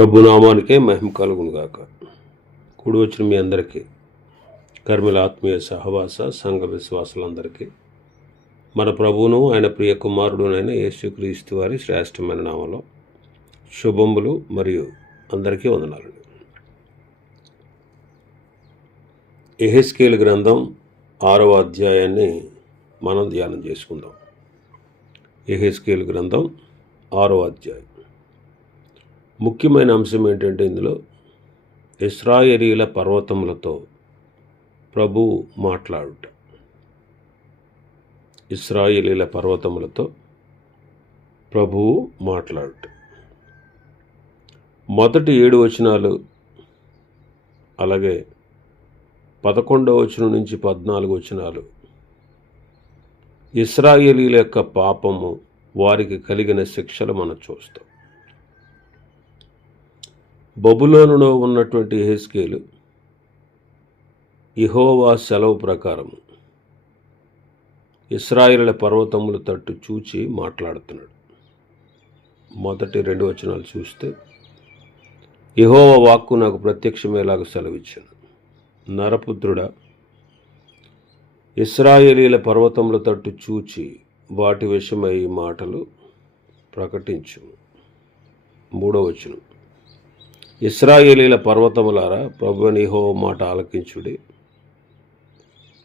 ప్రభునామానికే మహిమ కలుగునుగాక. కూడి వచ్చిన మీ అందరికీ, కర్మిల ఆత్మీయ సహవాస సంఘ విశ్వాసులందరికీ మన ప్రభువును ఆయన ప్రియ కుమారుడునైన యేసుక్రీస్తు వారి శ్రేష్టమైన నామంలో శుభములు మరియు అందరికీ వందనాలు. యెహెజ్కేలు గ్రంథం 6వ అధ్యాయాన్ని మనం ధ్యానం చేసుకుందాం. యెహెజ్కేలు గ్రంథం 6వ అధ్యాయం. ముఖ్యమైన అంశం ఏంటంటే ఇందులో ఇశ్రాయేలీల పర్వతములతో ప్రభువు మాట్లాడుట. ఇశ్రాయేలీల పర్వతములతో ప్రభువు మాట్లాడుట. మొదటి 7 వచనాలు, అలాగే 11వ వచనం నుంచి 14 వచనాలు ఇశ్రాయేలీల యొక్క పాపము, వారికి కలిగిన శిక్షలు మనం చూస్తాం. బబులోనులో ఉన్నటువంటి యెహెజ్కేలు యెహోవా సెలవు ప్రకారము ఇశ్రాయేలీల పర్వతముల తట్టు చూచి మాట్లాడుతున్నాడు. మొదటి 2 వచనాలు చూస్తే, యెహోవా వాక్కు నాకు ప్రత్యక్షమయ్యేలాగా సెలవిచ్చాను. నరపుత్రుడా, ఇశ్రాయేలీల పర్వతముల తట్టు చూచి వాటి విషయమై ఈ మాటలు ప్రకటించు. 3వ వచనం, ఇశ్రాయేలీల పర్వతములారా, ప్రభువైన యెహోవా మాట ఆలకించుడి.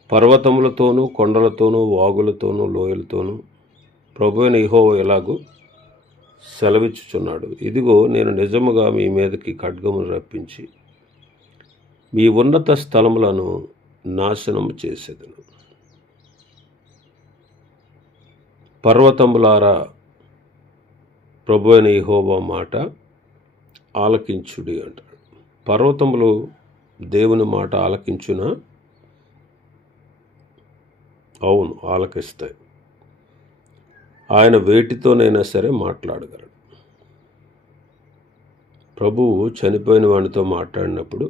పర్వతములతోనూ కొండలతోనూ వాగులతోనూ లోయలతోనూ ప్రభువైన యెహోవా ఎలాగూ సెలవిచ్చుచున్నాడు. ఇదిగో, నేను నిజముగా మీ మీదకి ఖడ్గమును రప్పించి మీ ఉన్నత స్థలములను నాశనము చేసేదను. పర్వతములారా, ప్రభువైన యెహోవా మాట ఆలకించుడి అంటాడు. పర్వతములు దేవుని మాట ఆలకించునా? అవును, ఆలకిస్తాయి. ఆయన వేటితోనైనా సరే మాట్లాడగలడు. ప్రభువు చనిపోయిన వాడితో మాట్లాడినప్పుడు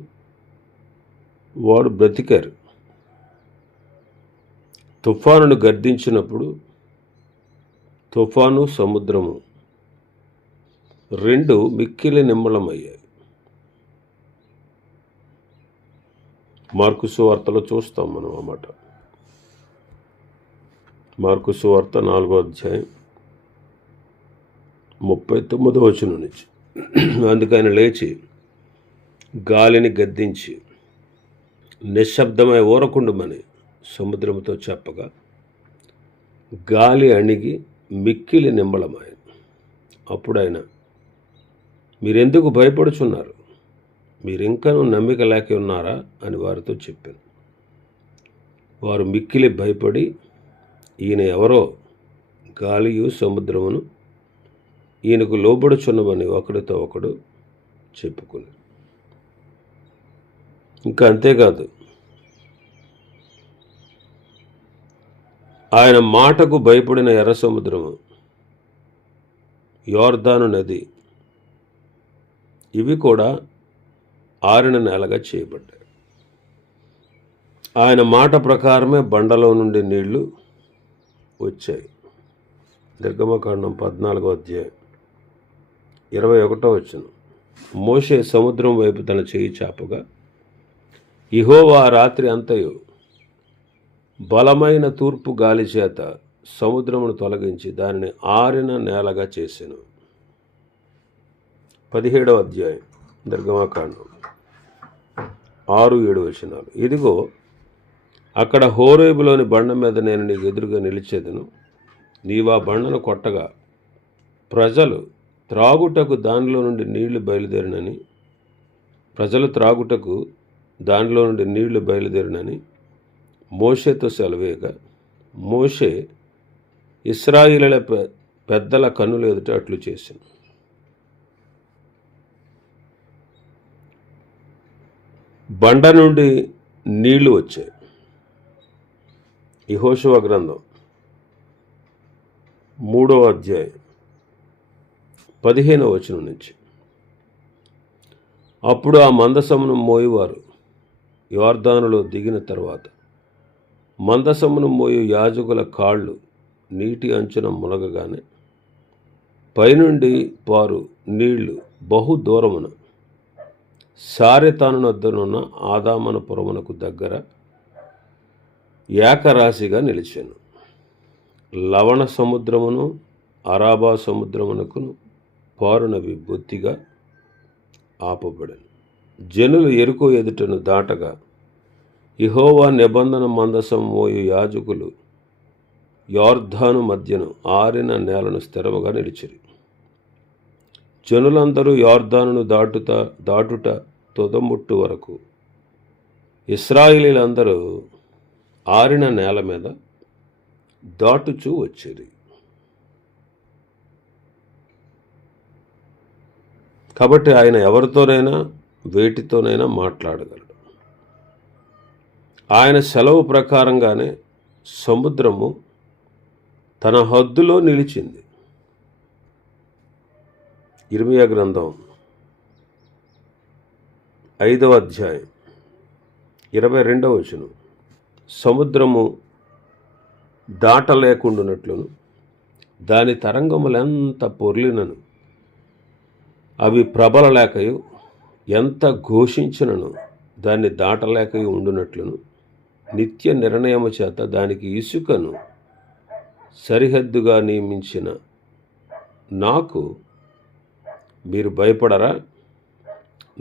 వాడు బ్రతికారు. తుఫానును గర్దించినప్పుడు తుఫాను, సముద్రము 2 మిక్కిలి నిమ్మళమయ్యాయి. మార్కు సువార్తలో చూస్తాం మనం అన్నమాట. మార్కు సువార్త 4వ అధ్యాయం 39వ వచనం నుంచి, అందుకని లేచి గాలిని గద్దించి నిశ్శబ్దమై ఊరకుండుమని సముద్రముతో చెప్పగా గాలి అణిగి మిక్కిలి నిమ్మళమాయను. అప్పుడు ఆయన, మీరెందుకు భయపడుచున్నారు? మీరింకనూ నమ్మిక లేక ఉన్నారా అని వారితో చెప్పాను. వారు మిక్కిలి భయపడి, ఈయన ఎవరో, గాలియు సముద్రమును ఈయనకు లోబడుచున్నవని ఒకడితో ఒకడు చెప్పుకుని. ఇంకా అంతేకాదు, ఆయన మాటకు భయపడిన ఎర్ర సముద్రము, యోర్దాను నది, ఇవి కూడా ఆరిన నేలగా చేయబడ్డాయి. ఆయన మాట ప్రకారమే బండలో నుండి నీళ్లు వచ్చాయి. నిర్గమకాండం 14వ అధ్యాయం 21వ వచనం, మోషే సముద్రం వైపు తన చేయి చాపగా యెహోవా రాత్రి అంతయు బలమైన తూర్పు గాలి చేత సముద్రమును తొలగించి దానిని ఆరిన నేలగా చేసెను. 17వ అధ్యాయం నిర్గమకాండం 6-7 వచనాలు, ఇదిగో, అక్కడ హోరేబులోని బండ మీద నేను నీకు ఎదురుగా నిలిచేదను. నీవా బండను కొట్టగా ప్రజలు త్రాగుటకు దానిలో నుండి నీళ్లు బయలుదేరినని మోషేతో సెలవేయగా, మోషే ఇశ్రాయేలీయుల పెద్దల కన్నుల ఎదుట అట్లు చేశాను. బండ నుండి నీళ్లు వచ్చాయి. యెహోషువ గ్రంథం 3వ అధ్యాయం 15వ వచనం నుంచి, అప్పుడు ఆ మందసమును మోయువారు యోర్దానులో దిగిన తర్వాత మందసమును మోయు యాజకుల కాళ్ళు నీటి అంచున మునగగానే పైనుండి పారు నీళ్లు బహు దూరమున సారెతాను వద్దనున్న ఆదామన పురమునకు దగ్గర ఏకరాశిగా నిలిచాను. లవణ సముద్రమును అరాబా సముద్రమునకును పారునవి బొత్తిగా ఆపబడను. జనులు ఎరుకో ఎదుటను దాటగా యెహోవా నిబంధన మందసం మోయు యాజకులు యొర్దాను మధ్యను ఆరిన నేలను స్థిరముగా నిలిచిరి. జనులందరూ యొర్దానును దాటుట తుదముట్టు వరకు ఇశ్రాయేలీలందరూ ఆరిన నేల మీద దాటుచూ వచ్చిరి. కాబట్టి ఆయన ఎవరితోనైనా వేటితోనైనా మాట్లాడగలడు. ఆయన సెలవు ప్రకారంగానే సముద్రము తన హద్దులో నిలిచింది. ఇర్మీయా గ్రంథం 5వ అధ్యాయం 22వ వచనం. సముద్రము దాటలేకుండానట్లును దాని తరంగములెంత పొర్లినను అవి ప్రబలలేకయు ఎంత ఘోషించినను దాన్ని దాటలేకయు ఉండునట్లును నిత్య నిర్ణయము చేత దానికి ఇసుకను సరిహద్దుగా నియమించిన నాకు మీరు భయపడరా?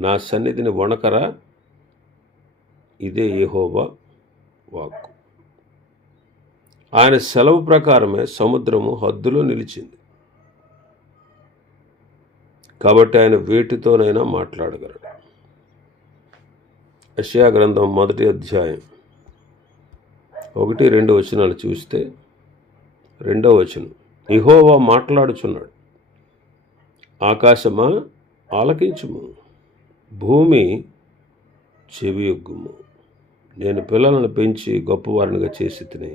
నా సన్నిధిని వణకరా? ఇదే యెహోవా వాక్కు. ఆయన సెలవు ప్రకారమే సముద్రము హద్దులో నిలిచింది. కాబట్టి ఆయన వేటితోనైనా మాట్లాడగలడు. యెషయా గ్రంథం 1వ అధ్యాయం 1-2 వచనాలు చూస్తే 2వ వచనం, యెహోవా మాట్లాడుచున్నాడు. ఆకాశమా ఆలకించుము, భూమి చెవియొగ్గుము. నేను పిల్లలను పెంచి గొప్పవారినిగా చేసి తిని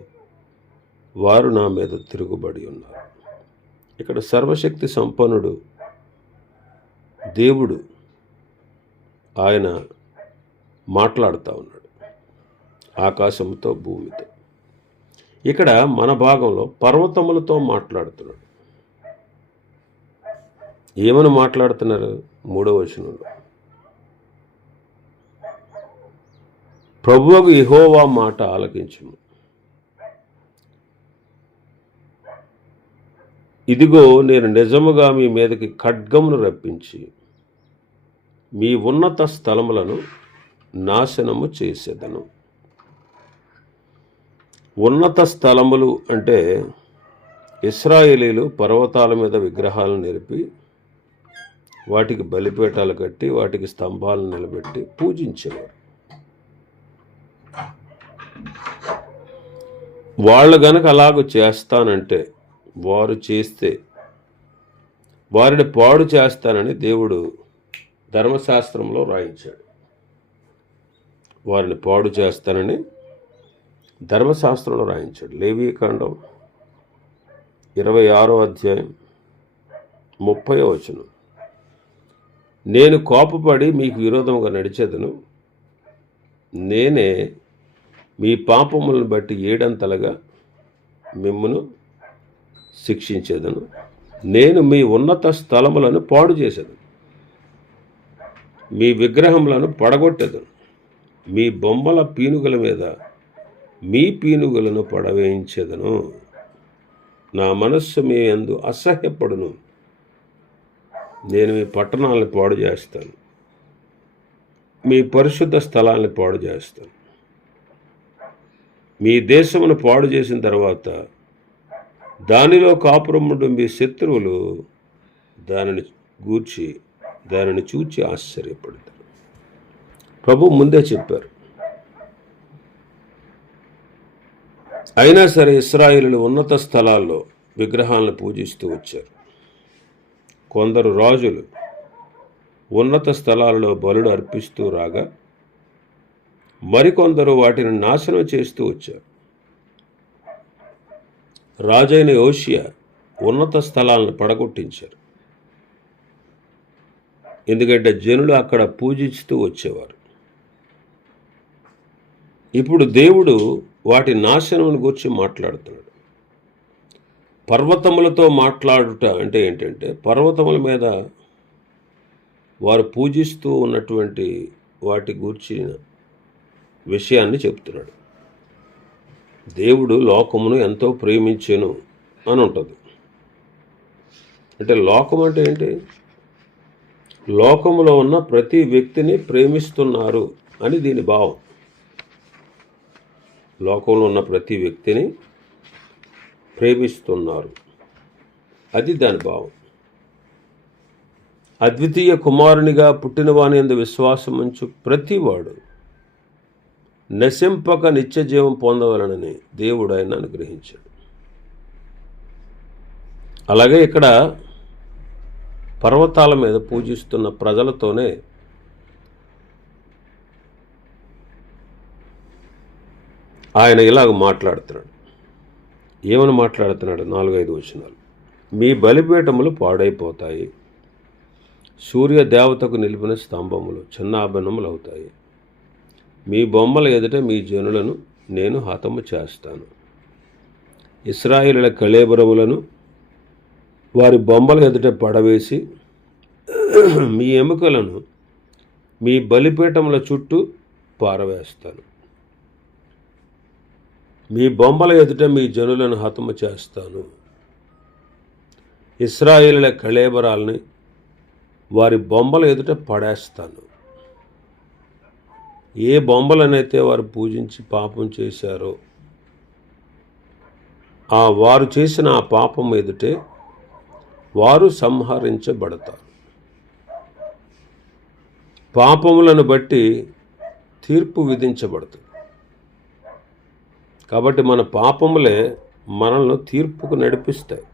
వారు నా మీద తిరుగుబడి ఉన్నారు. ఇక్కడ సర్వశక్తి సంపన్నుడు దేవుడు ఆయన మాట్లాడుతూ ఉన్నాడు ఆకాశంతో భూమితో. ఇక్కడ మన భాగంలో పర్వతములతో మాట్లాడుతున్నాడు. ఏమని మాట్లాడుతున్నారు? 3వ వచనంలో, ప్రభువుకు యెహోవా మాట ఆలకించుము. ఇదిగో నేను నిజముగా మీ మీదకి ఖడ్గమును రప్పించి మీ ఉన్నత స్థలములను నాశనము చేసేదను. ఉన్నత స్థలములు అంటే ఇశ్రాయేలీలు పర్వతాల మీద విగ్రహాలను నిలిపి వాటికి బలిపీఠాలు కట్టి వాటికి స్తంభాలను నిలబెట్టి పూజించేవారు. వాళ్ళు గనక అలాగ చేస్తానంటే, వారు చేస్తే వారిని పాడు చేస్తానని దేవుడు ధర్మశాస్త్రంలో రాయించాడు. వారిని పాడు చేస్తానని ధర్మశాస్త్రంలో రాయించాడు. లేవీకాండం 26వ అధ్యాయం 30వ వచనం, నేను కోపపడి మీకు విరోధముగా నడిచేదను, నేనే మీ పాపములను బట్టి 7 మిమ్మును శిక్షించేదను. నేను మీ ఉన్నత స్థలములను పాడు చేసేదను, మీ విగ్రహములను పడగొట్టేదను, మీ బొమ్మల పీనుగల మీద మీ పీనుగలను పడవేయించేదను. నా మనస్సు మీ యందు అసహ్యపడును. నేను మీ పట్టణాలను పాడు చేస్తాను, మీ పరిశుద్ధ స్థలాన్ని పాడు చేస్తాను. మీ దేశమును పాడు చేసిన తర్వాత దానిలో కాపురముండు మీ శత్రువులు దానిని చూచి ఆశ్చర్యపడతారు. ప్రభు ముందే చెప్పారు. అయినా సరే ఇశ్రాయేలీయులు ఉన్నత స్థలాల్లో విగ్రహాలను పూజిస్తూ వచ్చారు. కొందరు రాజులు ఉన్నత స్థలాలలో బలులు అర్పిస్తూ రాగా మరికొందరు వాటిని నాశనం చేస్తూ వచ్చారు. రాజైన యోషియా ఉన్నత స్థలాలను పడగొట్టించారు. ఎందుకంటే జనులు అక్కడ పూజిస్తూ వచ్చేవారు. ఇప్పుడు దేవుడు వాటి నాశనం గురించి మాట్లాడుతున్నాడు. పర్వతములతో మాట్లాడుట అంటే ఏంటంటే, పర్వతముల మీద వారు పూజిస్తూ ఉన్నటువంటి వాటి గూర్చిన విషయాన్ని చెప్తున్నాడు. దేవుడు లోకమును ఎంతో ప్రేమించెను అని ఉంటుంది. అంటే లోకం అంటే ఏంటి? లోకములో ఉన్న ప్రతి వ్యక్తిని ప్రేమిస్తున్నారు అని దీని భావం. లోకంలో ఉన్న ప్రతి వ్యక్తిని ప్రేమిస్తున్నారు, అది దాని భావం. అద్వితీయ కుమారునిగా పుట్టినవాని యందు విశ్వాసం ఉంచు ప్రతివాడు నశింపక నిత్య జీవం పొందవలనని దేవుడు ఆయన అనుగ్రహించాడు. అలాగే ఇక్కడ పర్వతాల మీద పూజిస్తున్న ప్రజలతోనే ఆయన ఇలాగ మాట్లాడుతున్నాడు. ఏమని మాట్లాడుతున్నాడు? 4-5 వచనాలు. మీ బలిపీఠములు పాడైపోతాయి, సూర్య దేవతకు నిలిపిన స్తంభములు చిన్నాభిన్నములు అవుతాయి. మీ బొమ్మల ఎదుట మీ జనులను నేను హతము చేస్తాను. ఇశ్రాయేలుల కళేబరములను వారి బొమ్మల ఎదుట పడవేసి మీ ఎముకలను మీ బలిపీఠముల చుట్టూ పారవేస్తాను. మీ బొమ్మల ఎదుట మీ జనులను హతము చేస్తాను. ఇశ్రాయేలుల కళేబరాలని వారి బొమ్మల ఎదుట పడేస్తాను. ఏ బొమ్మలనైతే వారు పూజించి పాపం చేశారో వారు చేసిన ఆ పాపం ఎదుటే వారు సంహరించబడతారు. పాపములను బట్టి తీర్పు విధించబడుతుంది. కాబట్టి మన పాపములే మనల్ని తీర్పుకు నడిపిస్తాయి.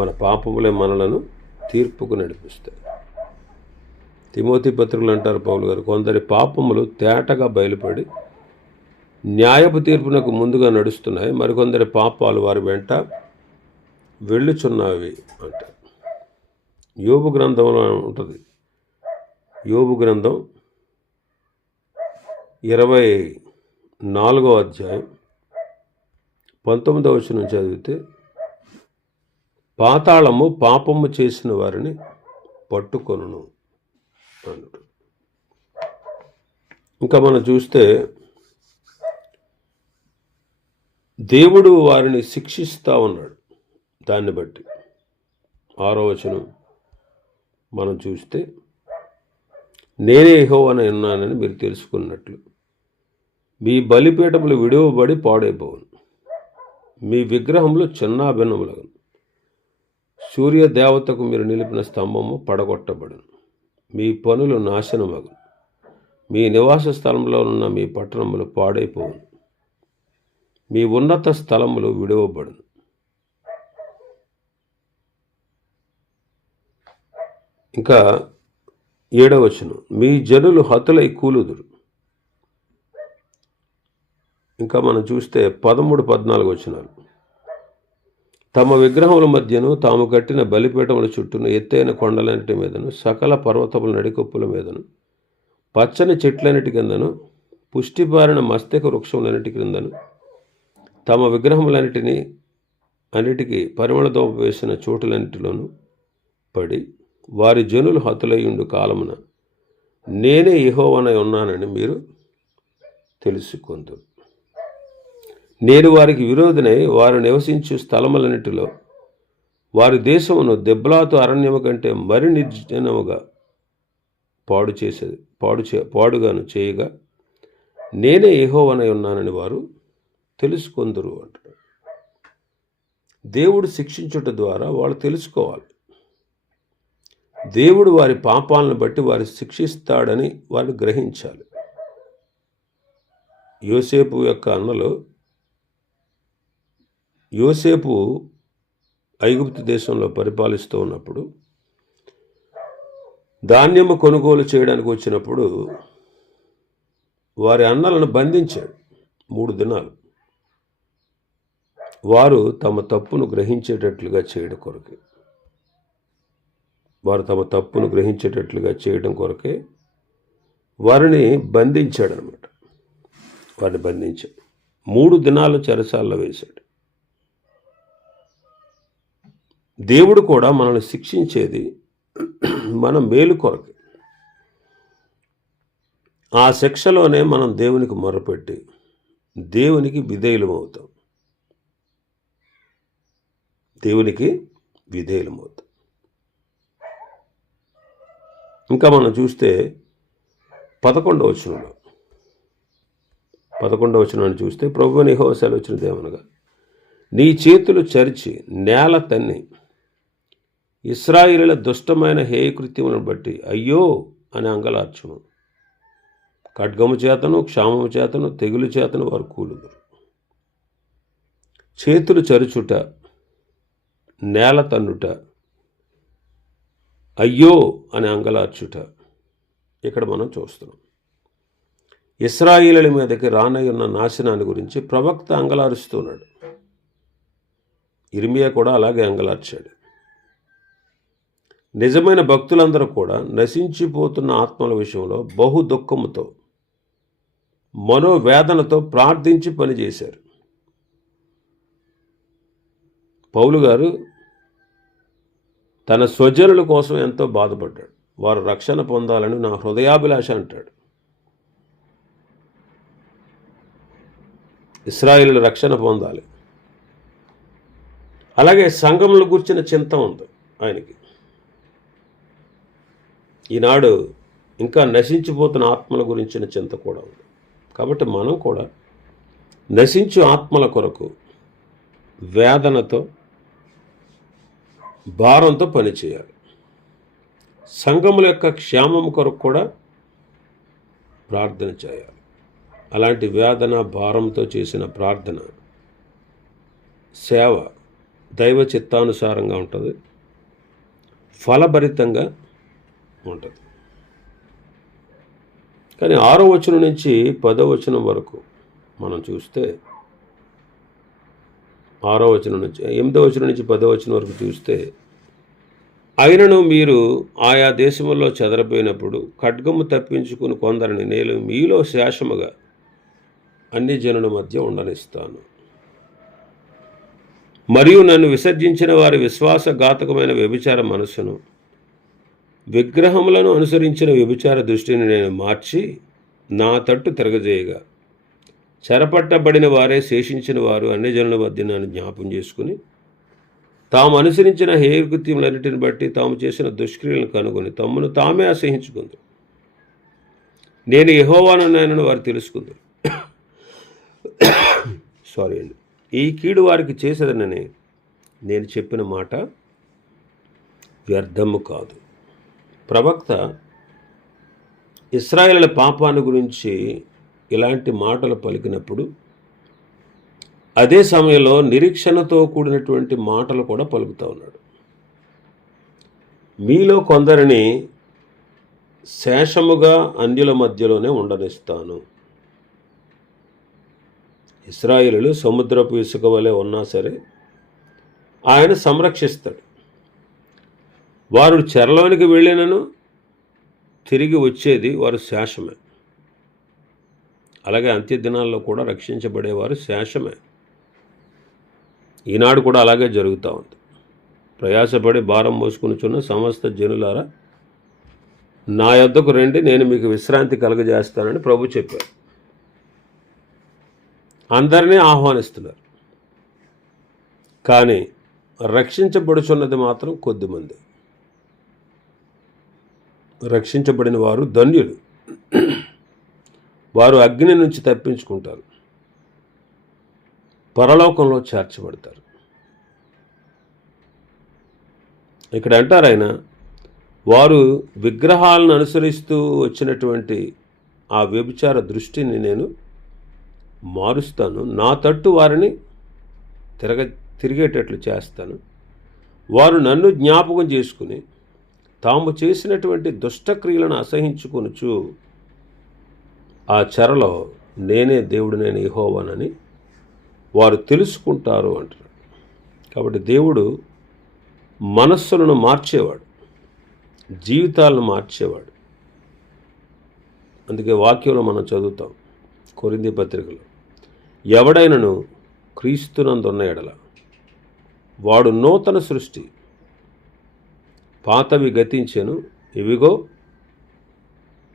మన పాపములే మనలను తీర్పుకు నడిపిస్తాయి. తిమోతి పత్రికలు అంటారు పౌలు గారు, కొందరి పాపములు తేటగా బయలుపడి న్యాయపు తీర్పునకు ముందుగా నడుస్తున్నాయి, మరికొందరి పాపాలు వారి వెంట వెళ్ళుచున్నవి అంటారు. యోబు గ్రంథంలో ఉంటుంది. యోబు గ్రంథం 24వ అధ్యాయం 19వ వచనం చదివితే, పాతాళము పాపము చేసిన వారిని పట్టుకొనును అన్నాడు. ఇంకా మనం చూస్తే దేవుడు వారిని శిక్షిస్తూ ఉన్నాడు. దాన్ని బట్టి 6వ వచనం మనం చూస్తే, నేనే యెహోవానై ఉన్నానని మీరు తెలుసుకున్నట్లు మీ బలిపీఠములు విడువబడి పాడైపోవును, మీ విగ్రహంలో చిన్నాభిన్నములగును, సూర్య దేవతకు మీరు నిలిపిన స్తంభము పడగొట్టబడును, మీ పనులు నాశనమగును, మీ నివాస స్థలంలో ఉన్న మీ పట్టణములు పాడైపోవును, మీ ఉన్నత స్థలములు విడువబడును. ఇంకా 7వ వచనం, మీ జనులు హతులై కూలుదురు. ఇంకా మనం చూస్తే 13-14 వచనాలు, తమ విగ్రహముల మధ్యను తాము కట్టిన బలిపీఠముల చుట్టూను ఎత్తైన కొండలన్నిటి మీదను సకల పర్వతముల నడికొప్పుల మీదను పచ్చని చెట్లన్నిటి కిందను పుష్టిపారిన మస్తక వృక్షములన్నిటి క్రిందను తమ విగ్రహములన్నిటికీ పరిమళదోప వేసిన చోటులన్నిటిలోనూ పడి వారి జనులు హతులయ్యుండు కాలమున నేనే యెహోవానై ఉన్నానని మీరు తెలుసుకొందురు. నేను వారికి విరోధినై వారు నివసించు స్థలములన్నిటిలో వారి దేశమును దెబ్లాతు అరణ్యము కంటే మరి నిర్జనముగా పాడుగాను చేయగా నేనే యెహోవానై ఉన్నానని వారు తెలుసుకొందురు అంటారు. దేవుడు శిక్షించుట ద్వారా వాళ్ళు తెలుసుకోవాలి. దేవుడు వారి పాపాలను బట్టి వారి శిక్షిస్తాడని వారు గ్రహించాలి. యోసేపు యొక్క అన్నలు, యోసేపు ఐగుప్తు దేశంలో పరిపాలిస్తూ ఉన్నప్పుడు ధాన్యము కొనుగోలు చేయడానికి వచ్చినప్పుడు వారి అన్నలను బంధించాడు 3 దినాలు. వారు తమ తప్పును గ్రహించేటట్లుగా చేయడం కొరకే, వారిని బంధించాడనమాట. వారిని బంధించాడు, 3 దినాలు చెరసాల్లో వేశాడు. దేవుడు కూడా మనల్ని శిక్షించేది మన మేలు కొరకు. ఆ శిక్షలోనే మనం దేవునికి మొరపెట్టి దేవునికి విధేయులమవుతాం. దేవునికి విధేయులమవుతాం. ఇంకా మనం చూస్తే 11వ వచనంలో చూస్తే ప్రభువుని యెహోవా సెలవిచ్చినదేమనగా, నీ చేతులు చరిచి నేల తన్ని ఇశ్రాయేలీయుల దుష్టమైన హేయకృత్యములను బట్టి అయ్యో అని అంగలార్చును. ఖడ్గము చేతను, క్షామము చేతను, తెగులు చేతను వారు కూలుదురు. చేతులు చరుచుట, నేల తన్నుట, అయ్యో అని అంగలార్చుట ఇక్కడ మనం చూస్తున్నాం. ఇశ్రాయేలీయుల మీదకి రానయ్యున్న నాశనాన్ని గురించి ప్రవక్త అంగలారుస్తున్నాడు. ఇర్మియా కూడా అలాగే అంగలార్చాడు. నిజమైన భక్తులందరూ కూడా నశించిపోతున్న ఆత్మల విషయంలో బహు దుఃఖముతో, మనోవేదనతో ప్రార్థించి పనిచేశారు. పౌలు గారు తన స్వజనుల కోసం ఎంతో బాధపడ్డాడు. వారు రక్షణ పొందాలని నా హృదయాభిలాష అంటాడు. ఇశ్రాయేలు రక్షణ పొందాలి. అలాగే సంఘముల గురించిన చింత ఉంది ఆయనకి. ఈనాడు ఇంకా నశించిపోతున్న ఆత్మల గురించిన చింత కూడా ఉంది. కాబట్టి మనం కూడా నశించు ఆత్మల కొరకు వేదనతో, భారంతో పనిచేయాలి. సంఘముల యొక్క క్షేమం కొరకు కూడా ప్రార్థన చేయాలి. అలాంటి వేదన, భారంతో చేసిన ప్రార్థన, సేవ దైవ చిత్తానుసారంగా ఉంటుంది, ఫలభరితంగా ఉంటుంది. కానీ 6వ వచనం నుంచి 10వ వచనం వరకు మనం చూస్తే, 6వ వచనం నుంచి 8వ వచనం నుంచి 10వ వచనం వరకు చూస్తే, అయినను మీరు ఆయా దేశముల్లో చెదరపోయినప్పుడు ఖడ్గము తప్పించుకుని కొందరిని నేను మీలో శేషముగా అన్ని జనుల మధ్య ఉండనిస్తాను. మరియు నన్ను విసర్జించిన వారి విశ్వాసఘాతకమైన వ్యభిచార మనస్సును, విగ్రహములను అనుసరించిన వ్యభిచార దృష్టిని నేను మార్చి నా తట్టు తిరగజేయగా, చెరపట్టబడిన వారే శేషించిన వారు అన్ని జనుల మధ్య నన్ను జ్ఞాపం చేసుకుని తాము అనుసరించిన హేయకృత్యములన్నిటిని బట్టి తాము చేసిన దుష్క్రియలను కనుగొని తమ్మును తామే అసహించుకుంది. నేను యెహోవానని వారు తెలుసుకుంది. ఈ కీడు వారికి చేసేదనని నేను చెప్పిన మాట వ్యర్థము కాదు. ప్రవక్త ఇశ్రాయేలీయుల పాపాన్ని గురించి ఇలాంటి మాటలు పలికినప్పుడు అదే సమయంలో నిరీక్షణతో కూడినటువంటి మాటలు కూడా పలుకుతూ ఉన్నాడు. మీలో కొందరిని శేషముగా అన్యుల మధ్యలోనే ఉండనిస్తాను. ఇశ్రాయేలీయులు సముద్రపు ఇసుక వలె ఉన్నా సరే ఆయన సంరక్షిస్తాడు. వారు చెరలోనికి వెళ్ళినను తిరిగి వచ్చేది వారు శేషమే. అలాగే అంత్య దినాల్లో కూడా రక్షించబడేవారు శేషమే. ఈనాడు కూడా అలాగే జరుగుతూ ఉంది. ప్రయాసపడి భారం మోసుకునిచున్న సమస్త జనులారా నా యొద్దకు రండి, నేను మీకు విశ్రాంతి కలుగజేస్తానని ప్రభు చెప్పారు. అందరినీ ఆహ్వానిస్తున్నారు. కానీ రక్షించబడుచున్నది మాత్రం కొద్దిమంది. రక్షించబడిన వారు ధన్యులు. వారు అగ్ని నుంచి తప్పించుకుంటారు, పరలోకంలో చేర్చబడతారు. ఇక్కడ అంటారు ఆయన, వారు విగ్రహాలను అనుసరిస్తూ వచ్చినటువంటి ఆ వ్యభిచార దృష్టిని నేను మారుస్తాను. నా తట్టు వారిని తిరిగేటట్లు చేస్తాను. వారు నన్ను జ్ఞాపకం చేసుకుని తాము చేసినటువంటి దుష్టక్రియలను అసహించుకొనుచు ఆ చెరలో నేనే దేవుడినైన యెహోవానని వారు తెలుసుకుంటారు అంటున్నాడు. కాబట్టి దేవుడు మనస్సులను మార్చేవాడు, జీవితాలను మార్చేవాడు. అందుకే వాక్యంలో మనం చదువుతాం కొరింథీ పత్రికలో, ఎవడైనను క్రీస్తునందున్న ఎడల వాడు నూతన సృష్టి, పాతవి గతించెను, ఇవిగో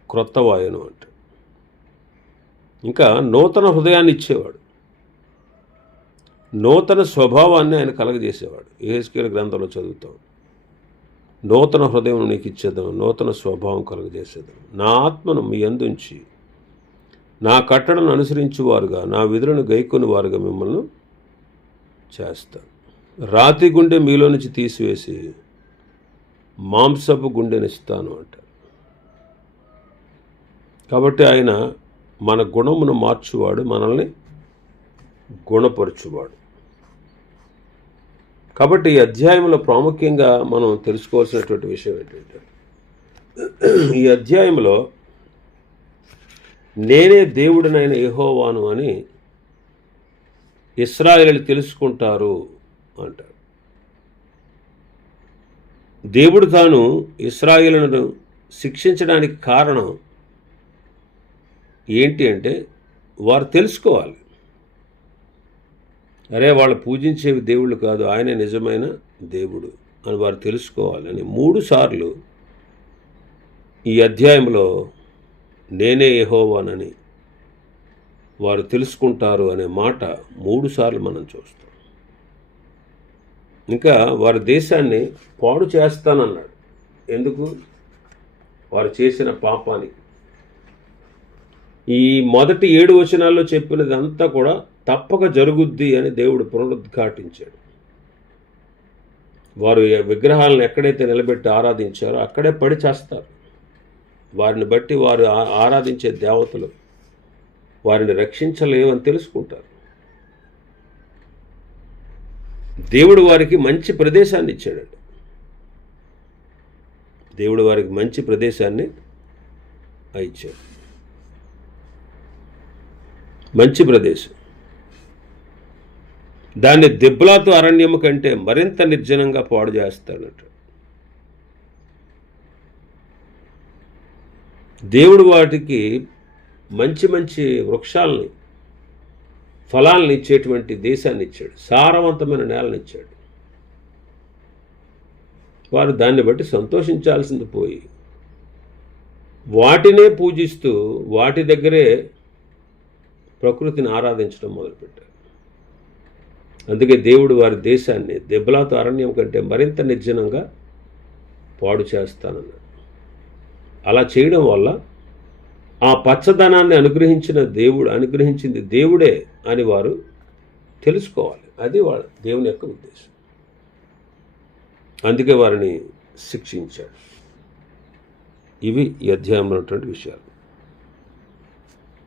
క్రొత్తవాయను అంట. ఇంకా నూతన హృదయాన్ని ఇచ్చేవాడు, నూతన స్వభావాన్ని ఆయన కలగజేసేవాడు. యెహెజ్కేలు గ్రంథంలో చదువుతాం, నూతన హృదయం నీకు ఇచ్చేదను, నూతన స్వభావం కలుగజేసేదను, నా ఆత్మను మీ యందుంచి నా కట్టడను అనుసరించువారుగా, నా విధులను గైకొని వారుగా మిమ్మల్ని చేస్తాను. రాతి గుండె మీలో నుంచి తీసివేసి మాంసపు గుండెనిస్తాను అంటారు. కాబట్టి ఆయన మన గుణమును మార్చువాడు, మనల్ని గుణపరచువాడు. కాబట్టి ఈ అధ్యాయంలో ప్రాముఖ్యంగా మనం తెలుసుకోవాల్సినటువంటి విషయం ఏంటంటే, ఈ అధ్యాయంలో నేనే దేవుడినైన యెహోవాను అని ఇశ్రాయేలు తెలుసుకుంటారు అంటారు. దేవుడు తాను ఇశ్రాయేలును శిక్షించడానికి కారణం ఏంటి అంటే, వారు తెలుసుకోవాలి, అరే వాళ్ళు పూజించేవి దేవుళ్ళు కాదు, ఆయనే నిజమైన దేవుడు అని వారు తెలుసుకోవాలని 3 సార్లు ఈ అధ్యాయంలో నేనే యెహోవానని వారు తెలుసుకుంటారు అనే మాట 3 సార్లు మనం చూస్తాం. ఇంకా వారి దేశాన్ని పాడు చేస్తానన్నాడు. ఎందుకు? వారు చేసిన పాపానికి. ఈ మొదటి 7 వచనాల్లో చెప్పినది అంతా కూడా తప్పక జరుగుద్ది అని దేవుడు పునరుద్ఘాటించాడు. వారు విగ్రహాలను ఎక్కడైతే నిలబెట్టి ఆరాధించారో అక్కడే పడి చేస్తారు. వారిని బట్టి వారు ఆరాధించే దేవతలు వారిని రక్షించలేవని తెలుసుకుంటారు. దేవుడు వారికి మంచి ప్రదేశాన్ని ఇచ్చాడండి. దేవుడు వారికి మంచి ప్రదేశాన్ని ఇచ్చాడు, మంచి ప్రదేశం. దాన్ని దిబ్లాతు అరణ్యము కంటే మరింత నిర్జనంగా పాడు చేస్తాడట. దేవుడు వాటికి మంచి మంచి వృక్షాలని, ఫలాలను ఇచ్చేటువంటి దేశాన్ని ఇచ్చాడు, సారవంతమైన నేలను ఇచ్చాడు. వారు దాన్ని బట్టి సంతోషించాల్సింది పోయి వాటినే పూజిస్తూ వాటి దగ్గరే ప్రకృతిని ఆరాధించడం మొదలుపెట్టారు. అందుకే దేవుడు వారి దేశాన్ని దిబ్లాతు అరణ్యం కంటే మరింత నిర్జనంగా పాడు చేస్తానన్నాడు. అలా చేయడం వల్ల ఆ పచ్చదనాన్ని అనుగ్రహించింది దేవుడే అని వారు తెలుసుకోవాలి. అది దేవుని యొక్క ఉద్దేశం. అందుకే వారిని శిక్షించాడు. ఇవి ఈ అధ్యాయంలో ఉన్నటువంటి విషయాలు.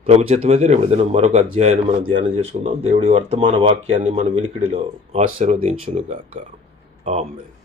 ప్రభు చిత్తమైతే రేపు దినం మరొక అధ్యాయాన్ని మనం ధ్యానం చేసుకుందాం. దేవుడి వర్తమాన వాక్యాన్ని మన వినికిడిలో ఆశీర్వదించునుగాక. ఆమేన్.